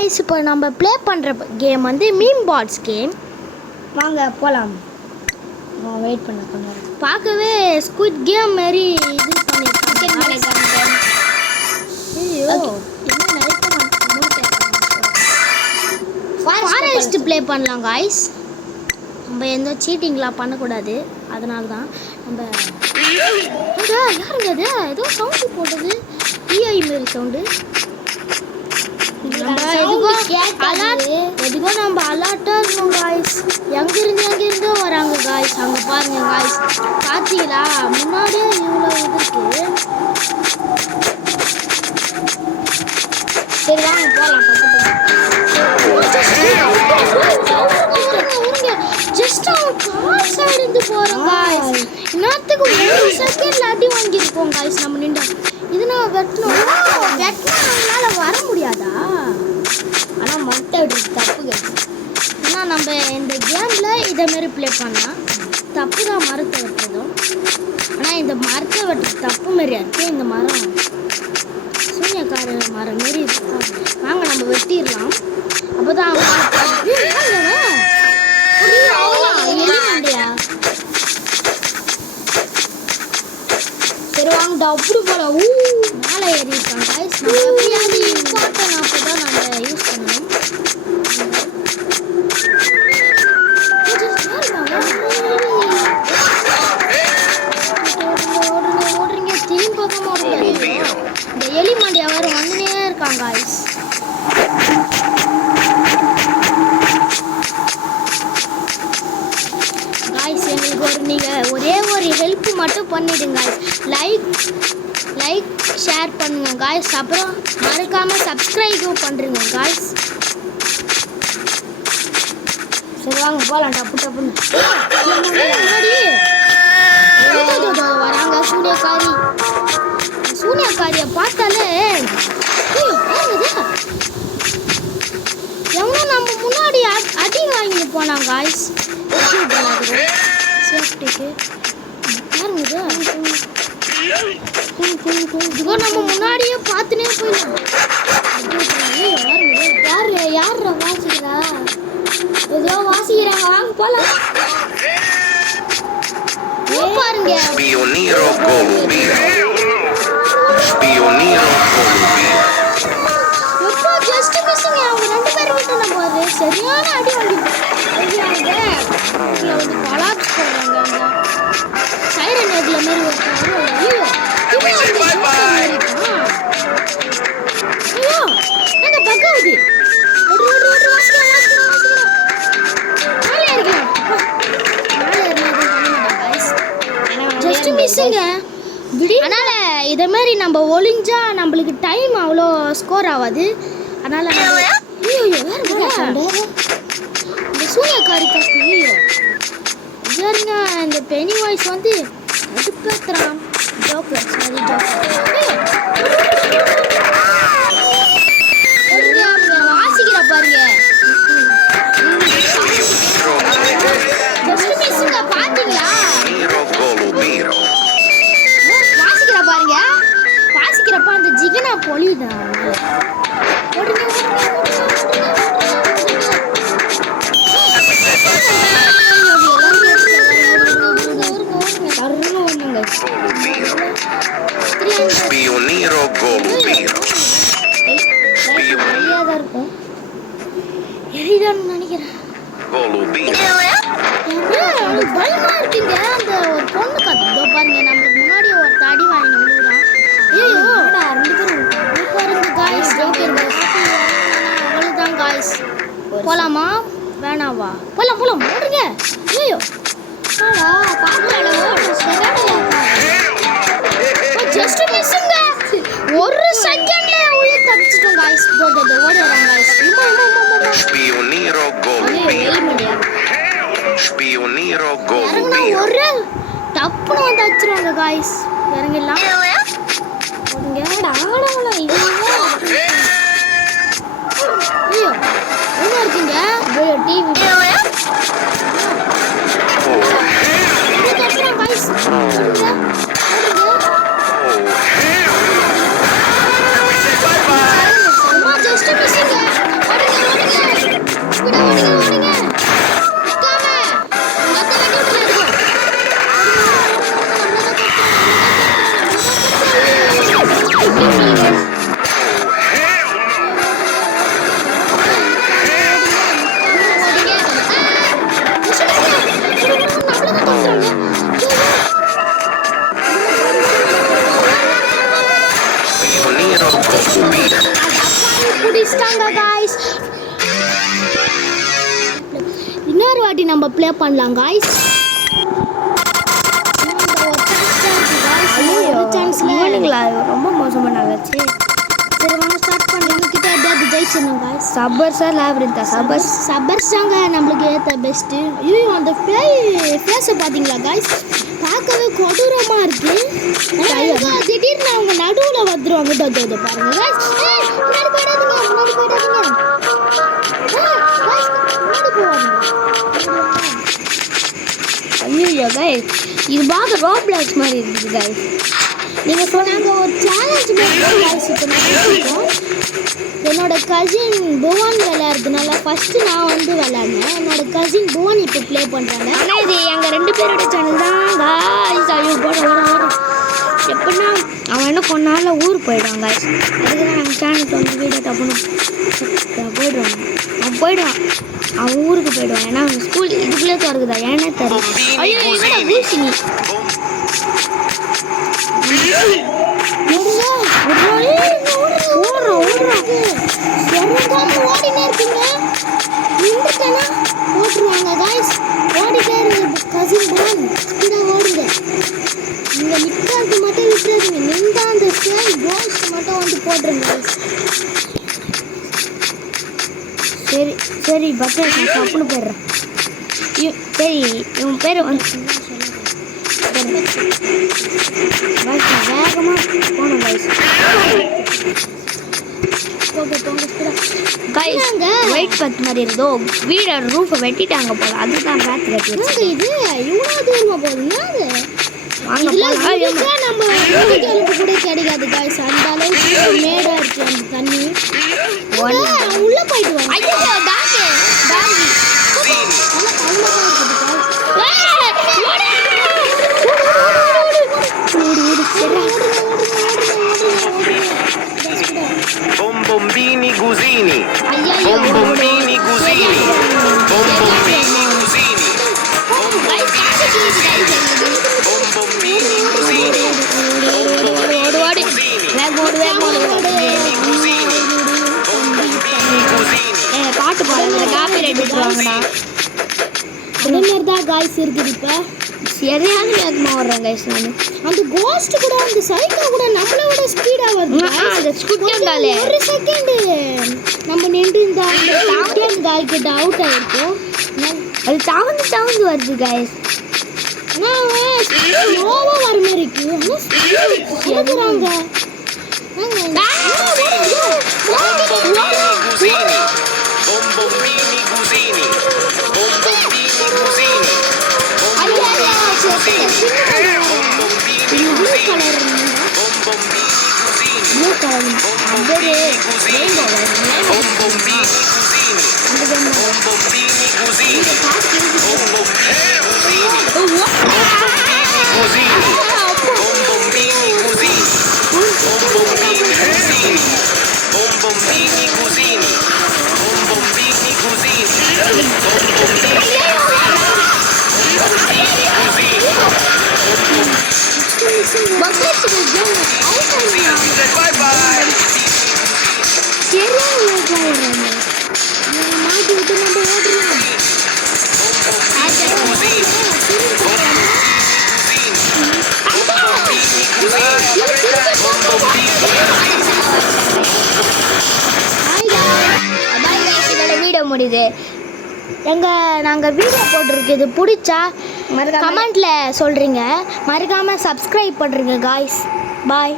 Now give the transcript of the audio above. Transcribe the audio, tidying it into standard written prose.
guys, இப்போ நம்ம play பண்ணுற கேம் வந்து மீம் பாட்ஸ் கேம். வாங்க போகலாம். வெயிட் பண்ண கொஞ்சம். பார்க்கவே ஸ்குவிட் கேம் மாதிரி இது பண்ணியிருக்காங்க. ஐயோ ஃபாரஸ்ட் ப்ளே பண்ணலாம் காய்ஸ். நம்ம எந்த சீட்டிங்லாம் பண்ணக்கூடாது, அதனால தான் நம்ம யாருங்க அது ஏதோ சவுண்டு போட்டது பிஐ மாரி சவுண்டு. எதுக்கும் நம்ம அலர்ட்டாக இருக்கணும் காய்ஸ். எங்கேருந்தோ வராங்க காய்ஸ். அங்கே பாருங்க காய்ஸ், பார்த்தீங்களா முன்னாடியே இவ்வளோ இது இருக்கு. சரி வாங்க போகலாம். ஜஸ்ட் அவன் கார் சைடு போகிறோம் காய்ஸ். இன்னத்துக்கு ஒரு செகண்ட்ல அடி வாங்கியிருப்போம் காய்ஸ். நம்ம நின்று இது நான் வெட்டணும். நம்மளால வர முடியாதா? ஆனால் மட்டை விடுறது தப்பு கிடையாது. ஆனால் நம்ம இந்த கேமில் இதேமாரி ப்ளே பண்ணால் தப்பு தான் மரத்தை வெட்டுறதும். ஆனால் இந்த மரத்தை வெட்டுறது தப்பு மாரியா இருக்குது. இந்த மரம் சூன்யக்கார மரம் மாரி இருக்கும். வாங்க நம்ம வெட்டிடலாம். அப்போ தான் சரி வாங்க அப்படி போல மேலே ஏறிட்டான் காய்ஸ். நம்ம எப்படியாவது இம்பார்ட்டன் அப்போ தான் நம்ம யூஸ் பண்ணணும். ஓடுறீங்க திரும்பி பக்கமாக ஓடுங்க. இந்த எலி மாண்டி அவர் வந்துனே இருக்காங்க காய்ஸ். காய்ஸ் எங்களுக்கு நீங்கள் ஒரே ஒரு ஹெல்ப் மட்டும் பண்ணிடுங்க. லைக் ஷேர் பண்ணுங்க காய்ஸ். அப்புறம் மறக்காமல் சப்ஸ்கிரைபும் பண்ணுறீங்க காய்ஸ். சரி வாங்க போகலாம். டப்புன்னு வராங்க சூனியக்காரியை பார்த்தாலே எவனோ நம்ம முன்னாடி அடி வாங்கி போனாங்க காய்ஸ். சேஃப்டிக்கு இதுக்கோ நம்ம முன்னாடியே பார்த்துனே போயிடலாம். யார் வாசிக்கிறா? ஏதோ வாசிக்கிறாங்க. வாங்க போகலாம். பாருங்க Spioniro Golubiro. Spioniro Golubiro. எப்போ ஜஸ்ட் மிஸ்ஸிங். அவங்க ரெண்டு பேரும் விட்டு நம்ம அது சரியான அடி வாங்கிடுவாங்க. இதில் வந்து கொலாப்ஸ் போடுறாங்க. அந்த சைரன் எதுல மாரி ஒருத்தர் ஐயோ எங்க பக்காவுது ஜஸ்ட் மிஸ்ஸுங்க. அதனால இதை மாதிரி நம்ம ஒளிஞ்சா நம்மளுக்கு டைம் அவ்வளோ ஸ்கோர் ஆகாது. அதனால ஐயோ இந்த சூரியக்காரி காசு ஐயோ பாருங்க. இந்த பெனி வாய்ஸ் வந்து எடுப்பேத்துறான். ஜோக்கர் சாரி வாசிக்கிற பாருங்க. பாத்தீங்களா வாசிக்கிற பாருங்க. வாசிக்கிறப்ப அந்த ஜிகனா பொழிதான். Spioniro Golubiro. எரிதான்னு நினைக்கிறேன். Golubiro. பயமா இருக்குங்க. அந்த ஒரு பொண்ணு கத்துதோ பாருங்க. நம்மளுக்கு முன்னாடி ஒரு தடி வாங்கி விழுகுறான். ஐயோ பாருங்க காய்ஸ். அவ்வளோதான் காய்ஸ். போலாமா வேணாவா? போலாம் ஓடுங்க. ஐயோ ஜஸ்ட் மிஸ்ஸுங்க. ஒரு செகண்ட்ல உயிர் தப்பிச்சிட்டோம் காய்ஸ். ஓடுறாங்க guys. Spioniro Golubiro. Spioniro Golubiro. ஒரு டப்புன்னு வந்து அடிச்சிருவாங்க காய்ஸ். இறங்கிடலாம். ஓடுங்க ஐயோ என்ன இருக்கீங்க டிவி காய்ஸ். ஜஸ்ட் மிஸ்ஸிங்க. காய்ஸ் இன்னொரு வாட்டி நம்ம ப்ளே பண்ணலாம் காய்ஸ். இவனுங்களா ரொம்ப மோசம் பண்ணாச்சு. சரி வாங்க ஸ்டார்ட் பண்ணலாம். கிட்ட எப்படியாவது ஜெயிச்சிடணும் காய்ஸ். சபர்ஸா லேப்ரின்தா? சபர்ஸ் தாங்க நம்மளுக்கு ஏற்ற பெஸ்ட்டு. ஐயோ அந்த ஃபேஸை பார்த்தீங்களா காய்ஸ், பார்க்கவே கொடூரமாக இருக்கு. ஆனால் திடீர்னு அவங்க நடுவில் வந்துடுவாங்க. பாருங்க காய்ஸ். முன்னாடி போயிடாதீங்க. முன்னாடி போவாங்க. ஐயோ கைஸ், இது பார்க்க ரோப்ளாக்ஸ் மாதிரி இருக்குது கைஸ். நீங்கள் சொன்னாங்க ஒரு சேலஞ்ச் காய்ஸ். இப்போ நான் என்னோட கசின் புவன் விளையாடுறதுனால ஃபஸ்ட்டு நான் வந்து விளையாடினேன். என்னோட கசின் புவன் இப்போ ப்ளே பண்ணுறாங்க. ஆனால் இது எங்கள் 2 பேரோட சேனல் தான் கைஸ். ஐயோ போட எப்படின்னா அவன் என்ன கொஞ்ச நாளில் ஊருக்கு போயிடுவான் கைஸ். அதுக்கு தான் நம்ம சேனலுக்கு வந்து வீடியோ டப்புன்னு போயிடுவான். அவன் ஊருக்கு போயிடுவான். ஏன்னா அவன் ஸ்கூல் இதுக்குள்ளே திறக்குதா ஏன்னே தெரியல. ஐயோ இவன் பூசினி ஓடினே இருக்கீங்க. நின்றுட்டேன்னா ஓட்டுருவாங்க காய்ஸ். ஓடிட்டே இருங்க கசின் புவன், ஸ்பீடாக ஓடுங்க. நீங்கள் நிற்கிறது மட்டும் விட்டுருங்க. நின்றா அந்த கோல்ஸ் மட்டும் வந்து போட்டுருங்க. சரி பச்சை நான் தப்புன்னு போயிடுறேன். சரி இவன் பேர் வந்து வேகமாக போகணும் கைஸ். ஒயிட் பத்து மாதிரி இருந்தோ வீடோட ரூஃபை வெட்டிட்டாங்க போல. அதுதான் பேக் கட்டி இது இவ்வளோ தூரமாக போகுதுங்க. இதெல்லாம் நம்ம எலும்பு கூட கிடைக்காது காய்ஸ். அந்த அளவுக்கு மேடாக இருக்கு அந்த தண்ணி. உள்ள போயிட்டு வாங்க. ஐயோ டாக்கு டாகி Bombombini Gusini. Bombombini Gusini. Bombombini Gusini. Bombombini Gusini. பாட்டு பாடுங்க காப்பி ரைட் விட்டுருவாங்கடா. அதே மாதிரி தான் காய்ஸ் இருக்குது. இப்போ சரியான வேகமாக வர்றேன் கைஸ். நான் அந்த கோஸ்ட் கூட அந்த சைக்கிள் கூட நம்மளை விட ஸ்பீடாக வருது. அந்த ஸ்கூட்டாலே ஒரு செகண்டு நம்ம நின்று இந்த சாம்பியன் காய் கிட்ட அவுட் ஆகிருக்கோம். அது தவந்து வருது கைஸ். ஆனால் ஸ்லோவாக வர மாதிரி இருக்கு. ஆனால் Bombombini Gusini. Bombombini Gusini. மாட்டி விட்டு நம்ம ஓடுறோம். வீடியோ முடியுது. நாங்கள் வீடியோ போட்டிருக்கு. இது பிடிச்சா கமெண்ட்டில் சொல்கிறீங்க. மறக்காமல் சப்ஸ்கிரைப் பண்ணுறீங்க காய்ஸ். பாய்.